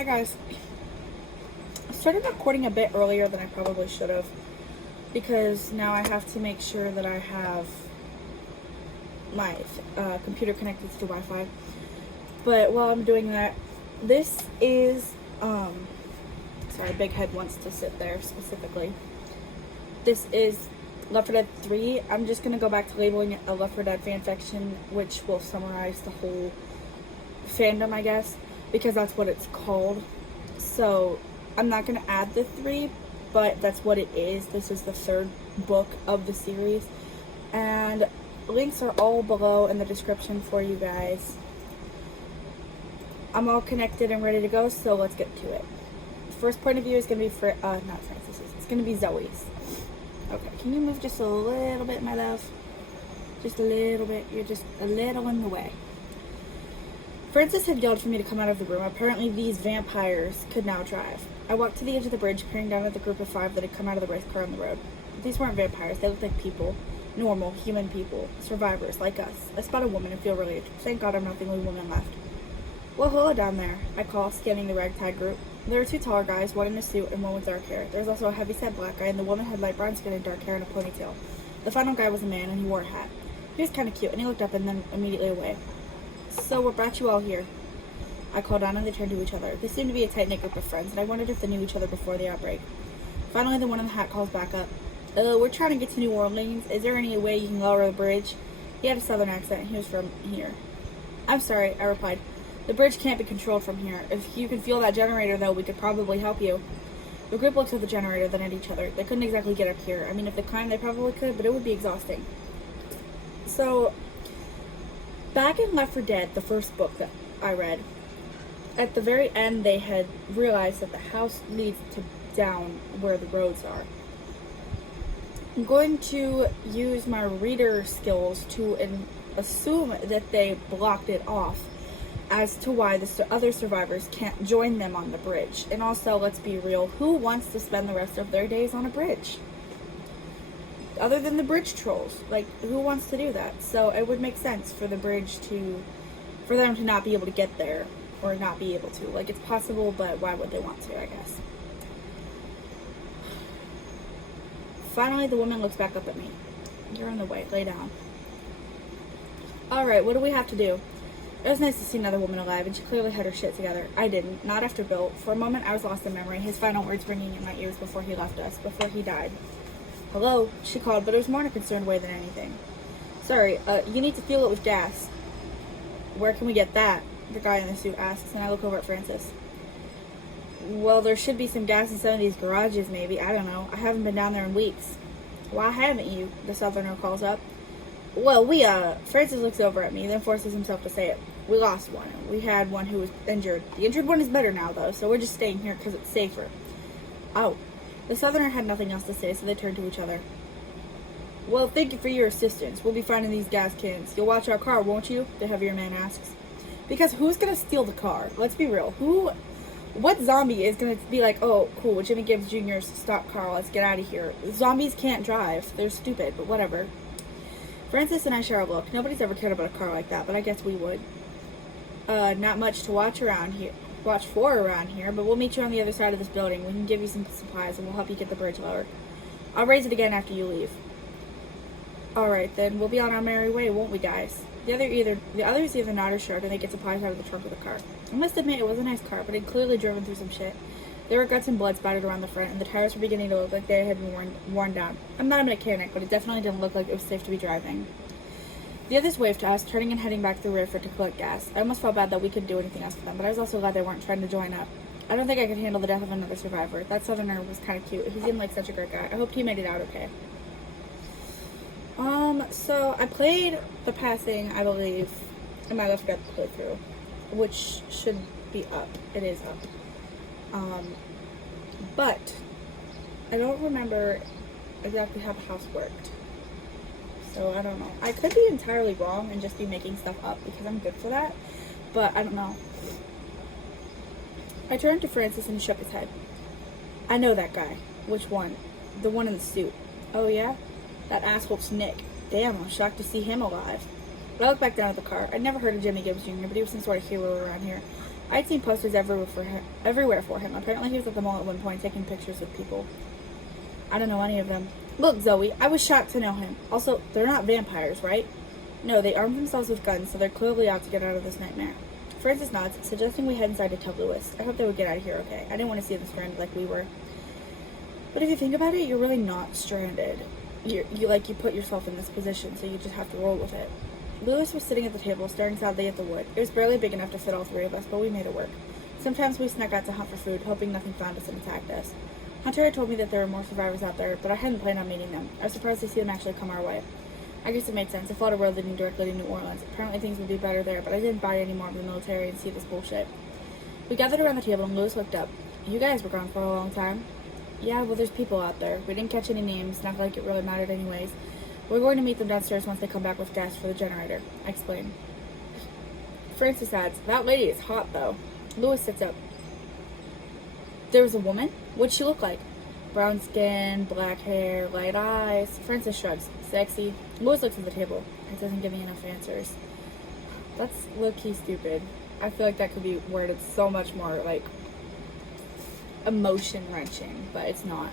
Hi guys. I started recording a bit earlier than I probably should have because now I have to make sure that I have my computer connected to the Wi-Fi. But while I'm doing that, this is sorry, Big Head wants to sit there specifically. This is Left 4 Dead 3. I'm just gonna go back to labeling it a Left 4 Dead fanfiction, which will summarize the whole fandom, I guess, because that's what it's called. So I'm not gonna add the 3, but that's what it is. This is the 3rd book of the series, and links are all below in the description for you guys. I'm all connected and ready to go, so let's get to it. First point of view is gonna be not Francis's. It's gonna be Zoey's. Okay, can you move just a little bit, my love? Just a little bit. You're just a little in the way. Francis had yelled for me to come out of the room. Apparently these vampires could now drive. I walked to the edge of the bridge, peering down at the group of 5 that had come out of the race car on the road. These weren't vampires. They looked like people. Normal, human people. Survivors, like us. I spot a woman and feel relieved. Thank God I'm not the only woman left. Well, hello down there, I call, scanning the ragtag group. There were 2 taller guys, one in a suit and one with dark hair. There was also a heavy-set black guy, and the woman had light brown skin and dark hair and a ponytail. The final guy was a man, and he wore a hat. He was kind of cute, and he looked up and then immediately away. So, what brought you all here? I called down and they turned to each other. They seemed to be a tight-knit group of friends, and I wondered if they knew each other before the outbreak. Finally, the one in the hat calls back up. We're trying to get to New Orleans. Is there any way you can lower the bridge? He had a southern accent, and he was from here. I'm sorry, I replied. The bridge can't be controlled from here. If you can feel that generator, though, we could probably help you. The group looked at the generator, then at each other. They couldn't exactly get up here. I mean, if they climbed, they probably could, but it would be exhausting. So, back in Left 4 Dead, the first book that I read, at the very end, they had realized that the house leads to down where the roads are. I'm going to use my reader skills to assume that they blocked it off as to why the other survivors can't join them on the bridge. And also, let's be real, who wants to spend the rest of their days on a bridge? Other than the bridge trolls. Like, who wants to do that? So it would make sense for the bridge for them to not be able to get there, or not be able to. Like, it's possible, but why would they want to, I guess? Finally, the woman looks back up at me. You're in the way. Lay down. Alright, what do we have to do? It was nice to see another woman alive, and she clearly had her shit together. I didn't. Not after Bill. For a moment, I was lost in memory, his final words ringing in my ears before he left us, before he died. Hello, she called, but it was more in a concerned way than anything. Sorry, you need to fuel it with gas. Where can we get that? The guy in the suit asks, and I look over at Francis. Well, there should be some gas in some of these garages, maybe. I don't know. I haven't been down there in weeks. Why haven't you? The southerner calls up. Well, Francis looks over at me, then forces himself to say it. We lost one. We had one who was injured. The injured one is better now, though, so we're just staying here because it's safer. Oh. The southerner had nothing else to say, so they turned to each other. Well, thank you for your assistance. We'll be finding these gas cans. You'll watch our car, won't you? The heavier man asks. Because who's gonna steal the car? Let's be real. What zombie is gonna be like, oh, cool, Jimmy Gibbs Jr.'s stop car, let's get out of here. Zombies can't drive. They're stupid, but whatever. Francis and I share a look. Nobody's ever cared about a car like that, but I guess we would. Not much to watch for around here, but we'll meet you on the other side of this building. We can give you some supplies, and we'll help you get the bridge lowered. I'll raise it again after you leave. Alright, then we'll be on our merry way, won't we, guys? The others either nod or shrug, and they get supplies out of the trunk of the car. I must admit, it was a nice car, but it had clearly driven through some shit. There were guts and blood spattered around the front, and the tires were beginning to look like they had been worn down. I'm not a mechanic, but it definitely didn't look like it was safe to be driving. The others waved to us, turning and heading back to the river to collect gas. I almost felt bad that we couldn't do anything else for them, but I was also glad they weren't trying to join up. I don't think I could handle the death of another survivor. That southerner was kind of cute. He seemed like such a great guy. I hoped he made it out okay. So I played the passing, I believe, in my Left 4 Dead playthrough, which should be up. It is up. But I don't remember exactly how the house worked. So I don't know. I could be entirely wrong and just be making stuff up because I'm good for that, but I don't know. I turned to Francis and he shook his head. I know that guy. Which one? The one in the suit. Oh yeah? That asshole's Nick. Damn, I'm shocked to see him alive. But I looked back down at the car. I'd never heard of Jimmy Gibbs Jr., but he was some sort of hero around here. I'd seen posters everywhere for him. Apparently he was at the mall at one point taking pictures with people. I don't know any of them. Look, Zoey, I was shocked to know him. Also, they're not vampires, right? No, they armed themselves with guns, so they're clearly out to get out of this nightmare. Francis nods, suggesting we head inside to tell Lewis. I hope they would get out of here okay. I didn't want to see them stranded like we were. But if you think about it, you're really not stranded. You put yourself in this position, so you just have to roll with it. Lewis was sitting at the table, staring sadly at the wood. It was barely big enough to fit all three of us, but we made it work. Sometimes we snuck out to hunt for food, hoping nothing found us and attacked us. Hunter had told me that there were more survivors out there, but I hadn't planned on meeting them. I was surprised to see them actually come our way. I guess it made sense. I fought a road leading directly to New Orleans. Apparently things would be better there, but I didn't buy any more of the military and see this bullshit. We gathered around the table and Lewis looked up. You guys were gone for a long time. Yeah, well, there's people out there. We didn't catch any names, not like it really mattered anyways. We're going to meet them downstairs once they come back with gas for the generator. I explained. Francis adds, that lady is hot, though. Lewis sits up. There was a woman? What'd she look like? Brown skin, black hair, light eyes. Francis shrugs. Sexy. Lewis looks at the table. It doesn't give me enough answers. That's low-key stupid. I feel like that could be worded so much more, like, emotion-wrenching, but it's not.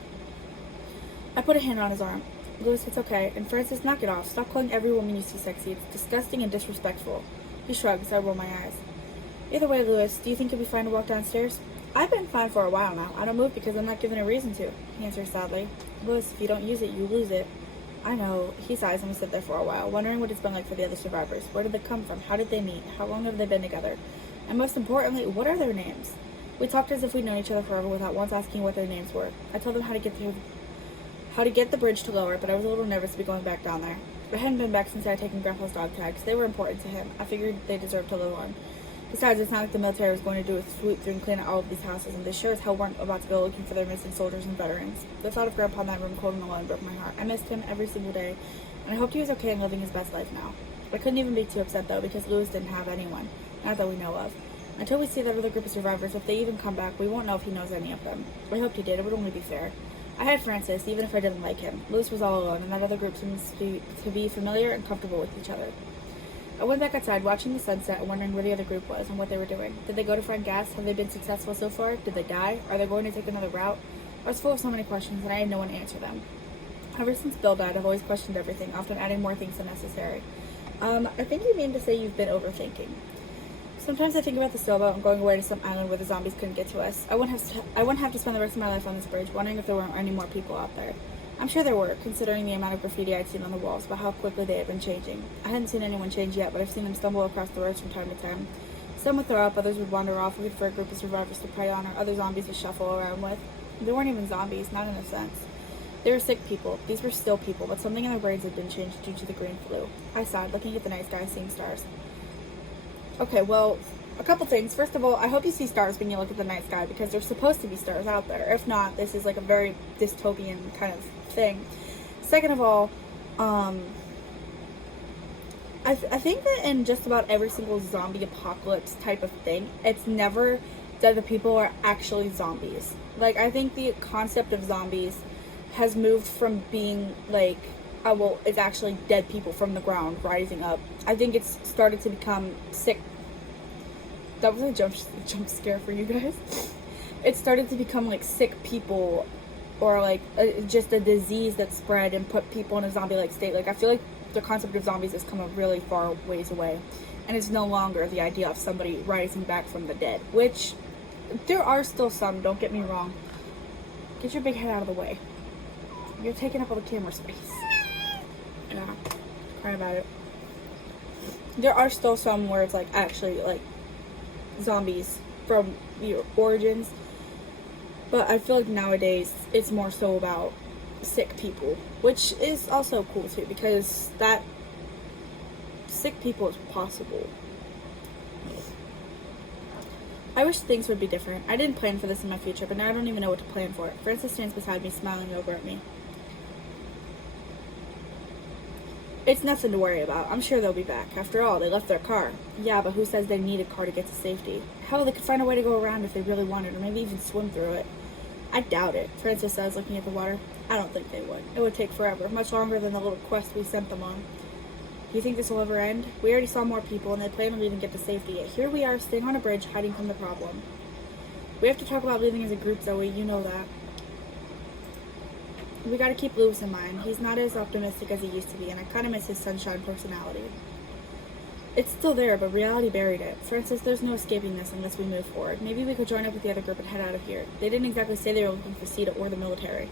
I put a hand on his arm. Lewis, it's okay. And Francis, knock it off. Stop calling every woman you see sexy. It's disgusting and disrespectful. He shrugs. I roll my eyes. Either way, Lewis, do you think you'll be fine to walk downstairs? I've been fine for a while now. I don't move because I'm not given a reason to. He answers sadly. Lewis, if you don't use it, you lose it. I know. He sighs and we sit there for a while, wondering what it's been like for the other survivors. Where did they come from? How did they meet? How long have they been together? And most importantly, what are their names? We talked as if we'd known each other forever without once asking what their names were. I told them how to get the bridge to lower, but I was a little nervous to be going back down there. I hadn't been back since I had taken Grandpa's dog tags. They were important to him. I figured they deserved to live on. Besides, it's not like the military was going to do a sweep through and clean out all of these houses, and they sure as hell weren't about to go looking for their missing soldiers and veterans. The thought of Grandpa in that room cold and alone broke my heart. I missed him every single day, and I hoped he was okay and living his best life now. I couldn't even be too upset, though, because Lewis didn't have anyone. Not that we know of. Until we see that other group of survivors, if they even come back, we won't know if he knows any of them. I hoped he did. It would only be fair. I had Francis, even if I didn't like him. Lewis was all alone, and that other group seems to be familiar and comfortable with each other. I went back outside, watching the sunset and wondering where the other group was and what they were doing. Did they go to find gas? Have they been successful so far? Did they die? Are they going to take another route? I was full of so many questions, and I had no one to answer them. Ever since Bill died, I've always questioned everything, often adding more things than necessary. I think you mean to say you've been overthinking. Sometimes I think about the sailboat and going away to some island where the zombies couldn't get to us. I wouldn't have to spend the rest of my life on this bridge, wondering if there weren't any more people out there. I'm sure there were, considering the amount of graffiti I'd seen on the walls, but how quickly they had been changing. I hadn't seen anyone change yet, but I've seen them stumble across the roads from time to time. Some would throw up, others would wander off, looking for a group of survivors to prey on, or other zombies to shuffle around with. They weren't even zombies, not in a sense. They were sick people. These were still people, but something in their brains had been changed due to the green flu. I sighed, looking at the night sky, seeing stars. Okay, well, a couple things. First of all, I hope you see stars when you look at the night sky, because there's supposed to be stars out there. If not, this is like a very dystopian kind of thing. Second of all, I think that in just about every single zombie apocalypse type of thing, it's never that the people are actually zombies. Like, I think the concept of zombies has moved from being like, oh, well, it's actually dead people from the ground rising up. I think it's started to become sick. That was a jump scare for you guys. It started to become like sick people, or like just a disease that spread and put people in a zombie-like state. Like, I feel like the concept of zombies has come a really far ways away, and it's no longer the idea of somebody rising back from the dead, which there are still some, don't get me wrong. Get your big head out of the way. You're taking up all the camera space. Yeah, cry about it. There are still some where it's like actually like zombies from your origins, but I feel like nowadays it's more so about sick people, which is also cool too, because that sick people is possible. I wish things would be different. I didn't plan for this in my future, but now I don't even know what to plan for. Francis stands beside me, smiling over at me. It's nothing to worry about. I'm sure they'll be back. After all, they left their car. Yeah, but who says they need a car to get to safety? Hell, they could find a way to go around if they really wanted, or maybe even swim through it. I doubt it, Francis says, looking at the water. I don't think they would. It would take forever, much longer than the little quest we sent them on. Do you think this will ever end? We already saw more people, and they plan on leaving to get to safety. Yet here we are, staying on a bridge, hiding from the problem. We have to talk about leaving as a group, Zoey. You know that. We gotta keep Lewis in mind. He's not as optimistic as he used to be, and I kinda miss his sunshine personality. It's still there, but reality buried it. Francis, there's no escaping this unless we move forward. Maybe we could join up with the other group and head out of here. They didn't exactly say they were looking for CETA or the military.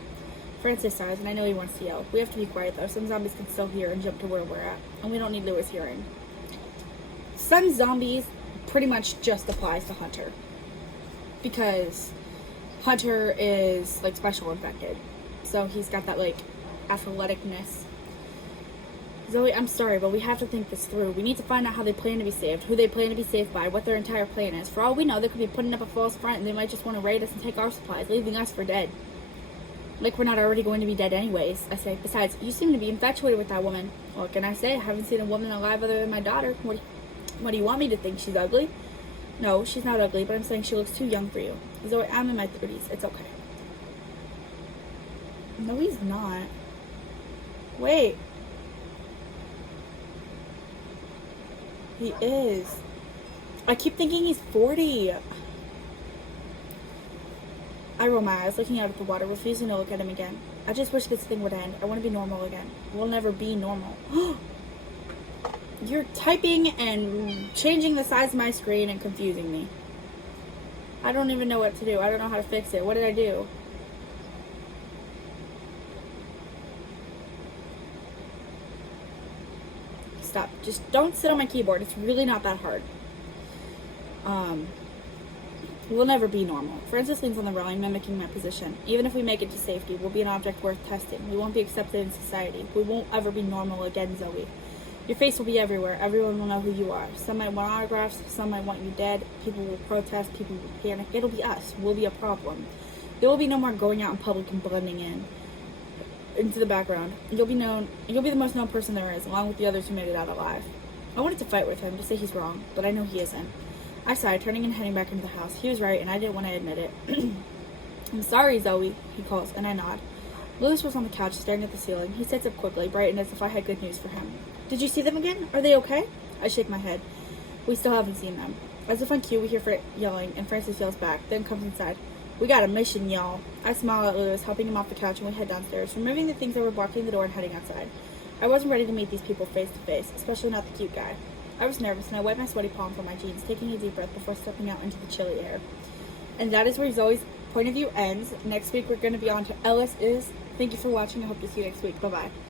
Francis sighs, and I know he wants to yell. We have to be quiet, though. Some zombies can still hear and jump to where we're at, and we don't need Lewis hearing. Some zombies pretty much just applies to Hunter. Because Hunter is, like, special infected. So he's got that, like, athleticness. Zoey, I'm sorry, but we have to think this through. We need to find out how they plan to be saved, who they plan to be saved by, what their entire plan is. For all we know, they could be putting up a false front, and they might just want to raid us and take our supplies, leaving us for dead. Like we're not already going to be dead anyways, I say. Besides, you seem to be infatuated with that woman. What can I say? I haven't seen a woman alive other than my daughter. What do you want me to think? She's ugly? No, she's not ugly, but I'm saying she looks too young for you. Zoey, I'm in my 30s. It's okay. No, he's not. Wait. He is. I keep thinking he's 40. I roll my eyes, looking out at the water, refusing to look at him again. I just wish this thing would end. I want to be normal again. We'll never be normal. You're typing and changing the size of my screen and confusing me. I don't even know what to do. I don't know how to fix it. What did I do? Stop. Just don't sit on my keyboard. It's really not that hard. We'll never be normal. Francis leans on the railing, mimicking my position. Even if we make it to safety, we'll be an object worth testing. We won't be accepted in society. We won't ever be normal again, Zoey. Your face will be everywhere. Everyone will know who you are. Some might want autographs. Some might want you dead. People will protest. People will panic. It'll be us. We'll be a problem. There will be no more going out in public and blending into the background. You'll be the most known person there is, along with the others who made it out alive. I wanted to fight with him, to say he's wrong, but I know he isn't. I sighed, turning and heading back into the house. He was right, and I didn't want to admit it. I'm sorry, Zoey, he calls, and I nod. Lewis was on the couch, staring at the ceiling. He sits up quickly, brightened as if I had good news for him. Did you see them again? Are they okay? I shake my head. We still haven't seen them. As if on cue, we hear Fred yelling, and Francis yells back, then comes inside. We got a mission, y'all. I smile at Lewis, helping him off the couch, and we head downstairs, removing the things that were blocking the door and heading outside. I wasn't ready to meet these people face to face, especially not the cute guy. I was nervous, and I wiped my sweaty palm from my jeans, taking a deep breath before stepping out into the chilly air. And that is where Zoey's point of view ends. Next week, we're going to be on to Ellis Is. Thank you for watching. I hope to see you next week. Bye-bye.